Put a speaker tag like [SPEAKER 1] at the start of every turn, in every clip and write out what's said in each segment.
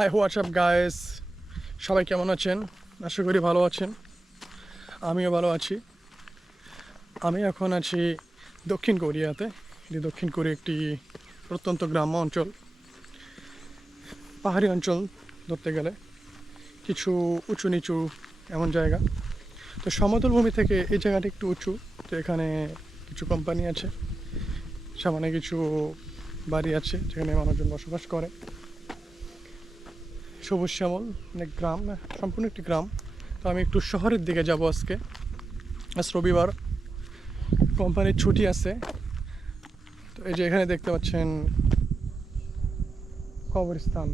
[SPEAKER 1] High WhatsApp guys সবাই কেমন আছেন? আশা করি ভালো আছেন। আমিও ভালো আছি। আমি এখন আছি দক্ষিণ কোরিয়াতে। এটি দক্ষিণ কোরিয়া একটি প্রত্যন্ত গ্রাম্য অঞ্চল। পাহাড়ি অঞ্চল ধরতে গেলে। কিছু উঁচু নিচু এমন জায়গা। তো সমতল ভূমি থেকে এই জায়গাটা একটু উঁচু। তো এখানে কিছু কোম্পানি আছে। সামনে কিছু বাড়ি আছে যেখানে মানুষজন বসবাস করে। সবুজ শ্যামল মানে গ্রাম, সম্পূর্ণ একটি গ্রাম। তো আমি একটু শহরের দিকে যাব আজকে। আজ রবিবার, কোম্পানির ছুটি আছে। তো এই যে এখানে দেখতে পাচ্ছেন কবরস্থান।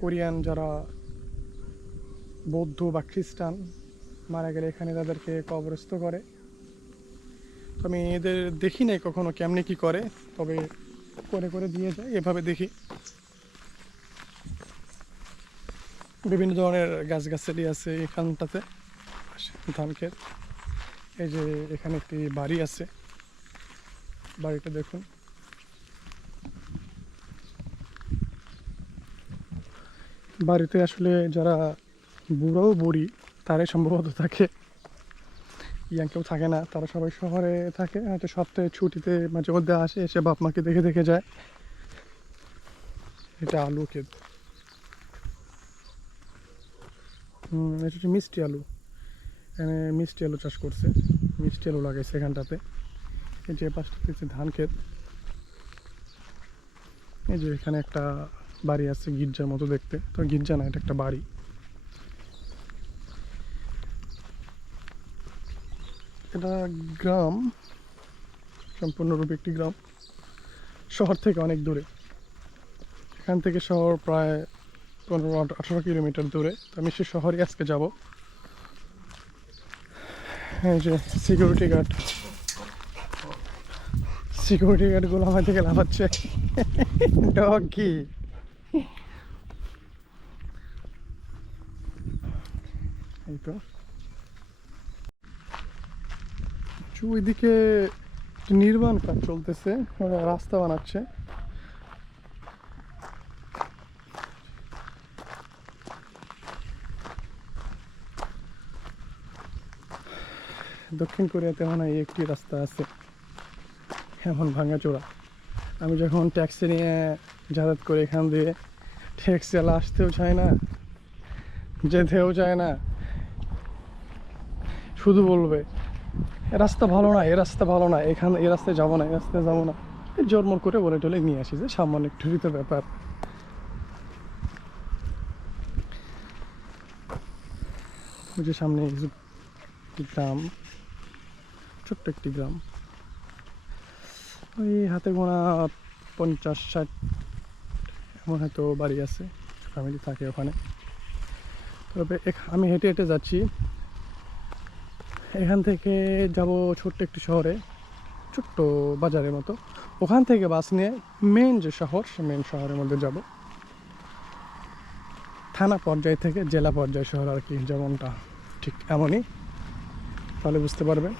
[SPEAKER 1] কোরিয়ান যারা বৌদ্ধ বা খ্রিস্টান, মারা গেলে এখানে তাদেরকে কবরস্থ করে। তো আমি এদের দেখি নাই কখনো কেমনে কি করে, তবে করে করে দিয়ে যায় এভাবে দেখি। বিভিন্ন ধরনের গাছগাছালি আছে এখানটাতে ধান ক্ষেত এই যে এখানে একটি বাড়ি আছে। বাড়িটা দেখুন। বাড়িতে আসলে যারা বুড়ো বুড়ি, তারাই সম্ভবত থাকে। ইয়াং কেউ থাকে না, তারা সবাই শহরে থাকে। হয়তো সপ্তাহে ছুটিতে মাঝে মধ্যে আসে, এসে বাপ মাকে দেখে দেখে যায়। এটা আলু ক্ষেত। এটা হচ্ছে মিষ্টি আলু। এখানে মিষ্টি আলু চাষ করছে। মিষ্টি আলু লাগাইছে এখানটাতে। এই যে পাশটাতে হচ্ছে ধান ক্ষেত। এই যে এখানে একটা বাড়ি আছে গির্জার মতো দেখতে। তো গির্জা না, এটা একটা বাড়ি। এটা গ্রাম, সম্পূর্ণরূপে একটি গ্রাম। শহর থেকে অনেক দূরে। এখান থেকে শহর প্রায় পনেরো আঠারো কিলোমিটার দূরে। তো আমি সে শহরে আজকে যাব। এই যে সিকিউরিটি গার্ড সিকিউরিটি গার্ডগুলো আমার দিকে লাফাচ্ছে। ডগি এই তো। ওইদিকে নির্মাণ কাজ চলতেছে রাস্তা বানাচ্ছে। দক্ষিণ কোরিয়াতে মনে হয় একটি রাস্তা আছে, এমন ভাঙাচোরা আমি যখন ট্যাক্সি নিয়ে যাতায়াত করি এখান দিয়ে ট্যাক্সিওয়ালা আসতেও চায় না, যেতেও চায় না। শুধু বলবে, এ রাস্তা ভালো না, এ রাস্তা ভালো না, এখান, এ রাস্তায় যাব না, এ রাস্তায় যাব না। এই জন্মর করে বলে টলে নিয়ে আসি, যে সামান্য একটু তো ব্যাপার। ওই যে সামনে গ্রাম ছোট্ট একটি গ্রাম। ওই হাতে গোনা পঞ্চাশ, ষাট এমন হয়তো বাড়ি আছে ফ্যামিলি থাকে ওখানে। তবে আমি হেঁটে হেঁটে যাচ্ছি। এখান থেকে যাব ছোট্ট একটি শহরে, ছোট্ট বাজারের মতো। ওখান থেকে বাস নিয়ে মেন যে শহর, সে মেন শহরের মধ্যে যাব। থানা পর্যায় থেকে জেলা পর্যায় শহর আর কি, যেমনটা ঠিক এমনই। তাহলে বুঝতে পারবেন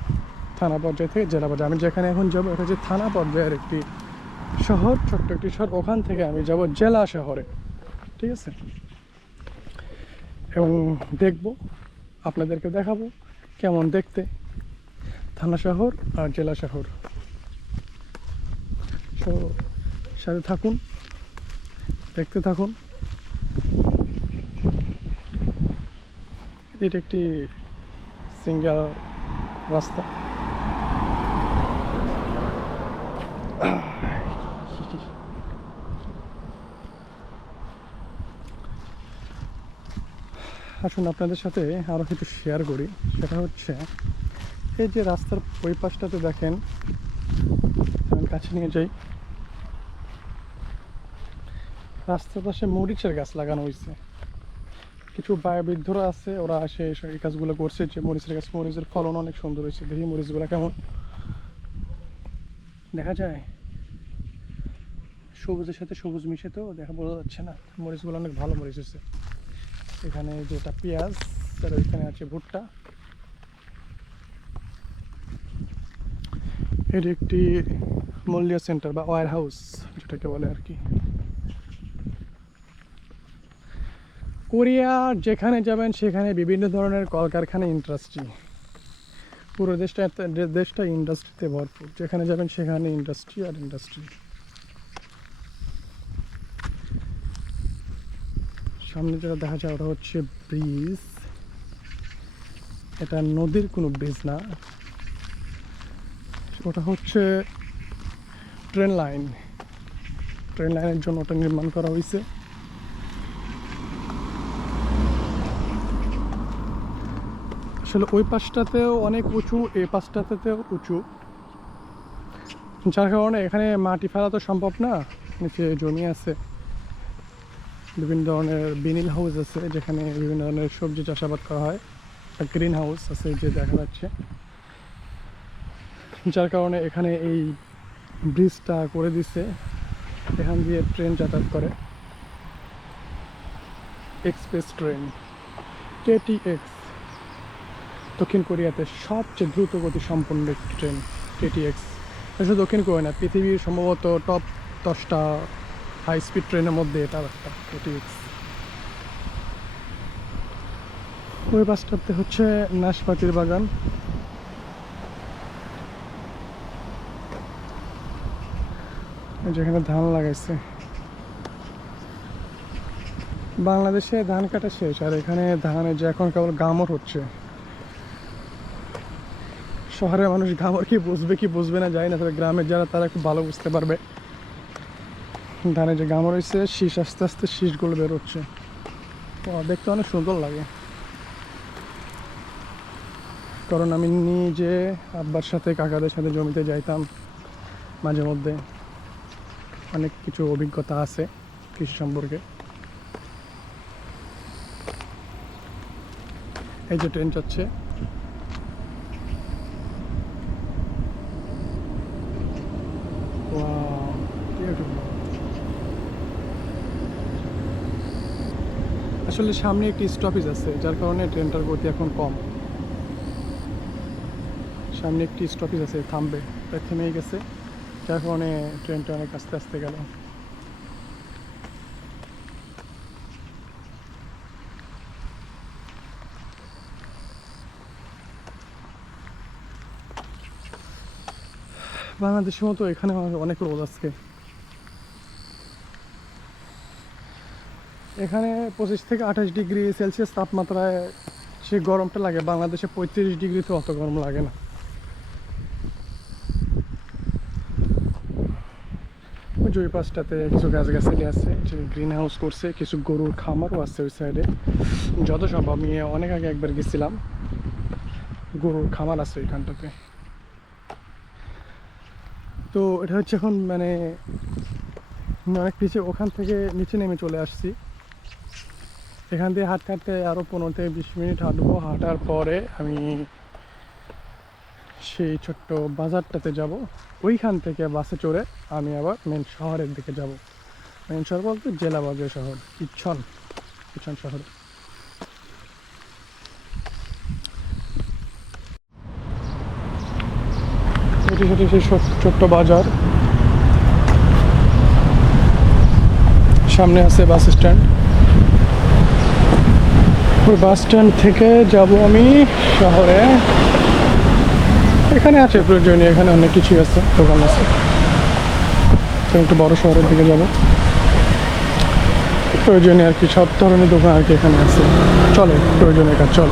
[SPEAKER 1] থানা পর্যায় থেকে জেলা পর্যায়ে। আমি যেখানে এখন যাব, এটা হচ্ছে থানা পর্যায়ের একটি শহর, ছোট্ট একটি শহর। ওখান থেকে আমি যাব জেলা শহরে। ঠিক আছে? এবং দেখব, আপনাদেরকে দেখাবো কেমন দেখতে থানা শহর আর জেলা শহর। তো সাথে থাকুন, দেখতে থাকুন। এটা একটি সিঙ্গেল রাস্তা। আসুন আপনাদের সাথে আরও কিছু শেয়ার করি। সেটা হচ্ছে, এই যে রাস্তার ওই পাশটাতে দেখেন কাছে নিয়ে যাই। রাস্তার পাশে মরিচের গাছ লাগানো হয়েছে কিছু বৃদ্ধরা আছে, ওরা আসে এই কাজগুলো করছে যে মরিচের গাছ, মরিচের ফলন অনেক সুন্দর হয়েছে। দেখি মরিচগুলো কেমন। দেখা যায়, সবুজের সাথে সবুজ মিশে তো, দেখা বোঝা যাচ্ছে না, মরিচগুলো অনেক ভালো মরিচ হয়েছে। এখানে যেটা পেঁয়াজ তার ওইখানে আছে ভুট্টা। এটি একটি মল্লিয়া সেন্টার বা ওয়ার হাউস, যেটাকে বলে আর কি। কোরিয়া যেখানে যাবেন, সেখানে বিভিন্ন ধরনের কলকারখানা ইন্ডাস্ট্রি পুরো দেশটা দেশটা ইন্ডাস্ট্রিতে ভরপুর। যেখানে যাবেন, সেখানে ইন্ডাস্ট্রি আর ইন্ডাস্ট্রি সামনে যেটা দেখা যায়, ওটা হচ্ছে ব্রিজ। এটা নদীর কোনো ব্রিজ না। ওটা হচ্ছে ট্রেন লাইন। ট্রেন লাইনের জন্য ওটা নির্মাণ করা হয়েছে। আসলে ওই পাশটাতেও অনেক উঁচু এই পাশটাতেও উঁচু। যার কারণে এখানে মাটি ফেলা তো সম্ভব না, নিচে জমি আছে। বিভিন্ন ধরনের বিনিল হাউস আছে, যেখানে বিভিন্ন ধরনের সবজি চাষাবাদ করা হয় গ্রিন হাউস আছে যে দেখা যাচ্ছে। যার কারণে এখানে এই ব্রিজটা করে দিছে, এখান দিয়ে ট্রেন যাতায়াত করে। এক্সপ্রেস ট্রেন কেটিএক্স দক্ষিণ কোরিয়াতে সবচেয়ে দ্রুত গতি সম্পন্ন একটি ট্রেন কেটিএক্স শুধু দক্ষিণ কোরিয়া না, পৃথিবীর সম্ভবত টপ দশটা হাই স্পিড ট্রেনের মধ্যে এটাও একটা ওই বাসটাতে হচ্ছে নাশপাতির বাগান। যেখানে ধান লাগাইছে। বাংলাদেশে ধান কাটা শেষ, আর এখানে ধানের যে এখন কেবল গামর হচ্ছে। শহরের মানুষ গামর কি বুঝবে কি বুঝবে না যায় না, তবে গ্রামের যারা, তারা খুব ভালো বুঝতে পারবে। ধানে যে গামর রয়েছে, শীষ আস্তে আস্তে শীষগুলো বেরোচ্ছে দেখতে অনেক সুন্দর লাগে। কারণ আমি নিজে আব্বার সাথে, কাকাদের সাথে জমিতে যাইতাম মাঝে মধ্যে। অনেক কিছু অভিজ্ঞতা আছে কৃষি সম্পর্কে। এই যে ট্রেন যাচ্ছে আসলে সামনে একটি স্টপেজ আছে, যার কারণে ট্রেনটার গতি এখন কম। সামনে একটি স্টপেজ আছে, থামবে এটা থেমেই গেছে, যার কারণে ট্রেনটা অনেক আস্তে আস্তে গেল। বাংলাদেশের মতো এখানে অনেক রোদ আজকে এখানে পঁচিশ থেকে আঠাশ ডিগ্রি সেলসিয়াস তাপমাত্রায় সে গরমটা লাগে। বাংলাদেশে পঁয়ত্রিশ ডিগ্রিতে অত গরম লাগে না। ওই পাশটাতে কিছু গাছ গাছালি আছে গ্রিন হাউস করছে, কিছু গরুর খামারও আছে ওই সাইডে যত সম্ভব, আমি অনেক আগে একবার গেছিলাম। গরুর খামার আছে ওইখানটাতে। তো এটা হচ্ছে এখন মানে অনেক পিছিয়ে ওখান থেকে নিচে নেমে চলে আসছি। এখান দিয়ে হাঁটতে হাঁটতে আরও পনেরো থেকে বিশ মিনিট হাঁটবো। হাঁটার পরে আমি সেই ছোট্ট বাজারটাতে যাব। ওইখান থেকে বাসে চড়ে আমি আবার মেন শহরের দিকে যাব। মেন শহর বলতে জেলা বাজার শহর ইচ্ছন ইচ্ছন শহর। এটি সেটি সেই ছোট- ছোট্ট বাজার। সামনে আছে বাস স্ট্যান্ড। ওই বাস স্ট্যান্ড থেকে যাব আমি শহরে। এখানে আছে প্রয়োজনীয়, এখানে অনেক কিছুই আছে, দোকান আছে। তো একটু বড় শহরের দিকে যাব। প্রয়োজনীয় আর কি, সব ধরনের দোকান আর কি এখানে আছে। চলে, প্রয়োজনীয় কাজ, চল।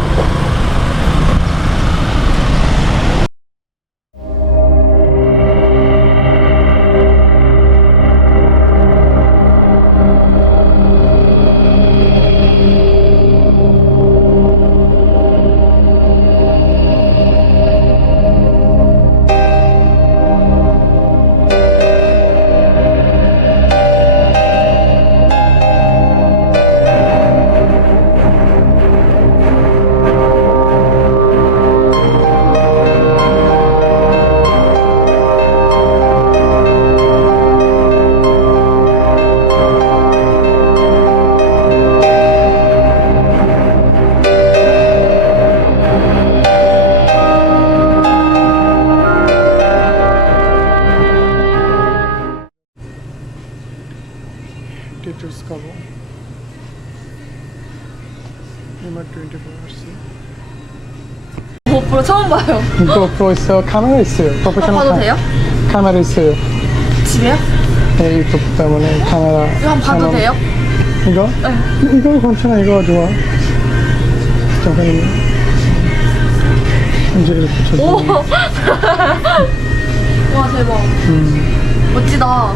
[SPEAKER 1] number 24C.
[SPEAKER 2] 고프로 처음 봐요.
[SPEAKER 1] GoPro 있어요. 카메라 있어요. 프로페셔널
[SPEAKER 2] 봐도 돼요?
[SPEAKER 1] 카메라 있어요.
[SPEAKER 2] 집에요?
[SPEAKER 1] 네, 유튜브 때문에 카메라.
[SPEAKER 2] 이거 한번 봐도 돼요?
[SPEAKER 1] 이거?
[SPEAKER 2] 네.
[SPEAKER 1] 이거 괜찮아. 이거 좋아. 잠깐만요. 이제 이렇게 오! 쳐서.
[SPEAKER 2] 와, 대박.
[SPEAKER 1] 음.
[SPEAKER 2] 멋지다.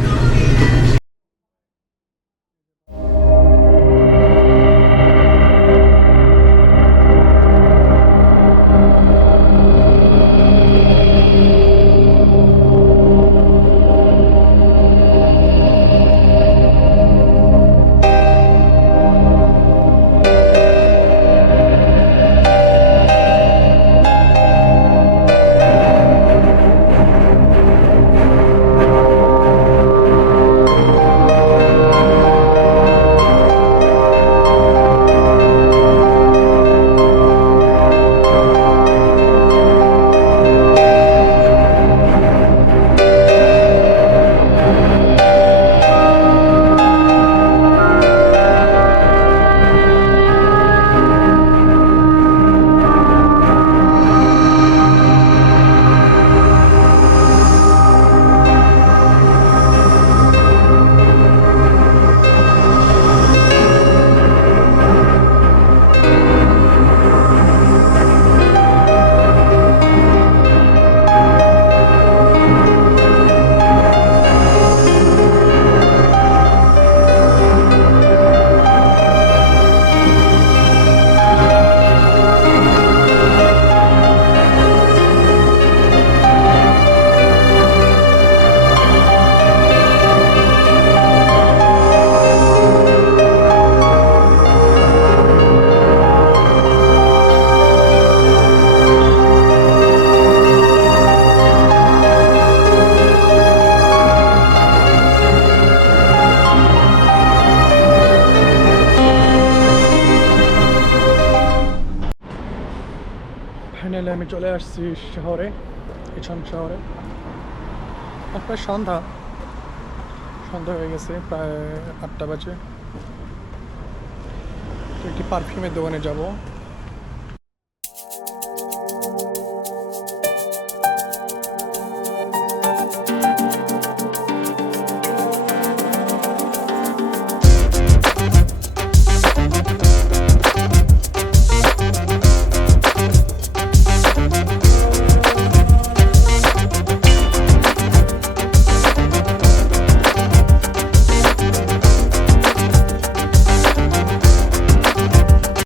[SPEAKER 1] চলে আসছি শহরে পিছন শহরে। প্রায় সন্ধ্যা সন্ধ্যা হয়ে গেছে, প্রায় আটটা বাজে। একটি পারফিউমের দোকানে যাব।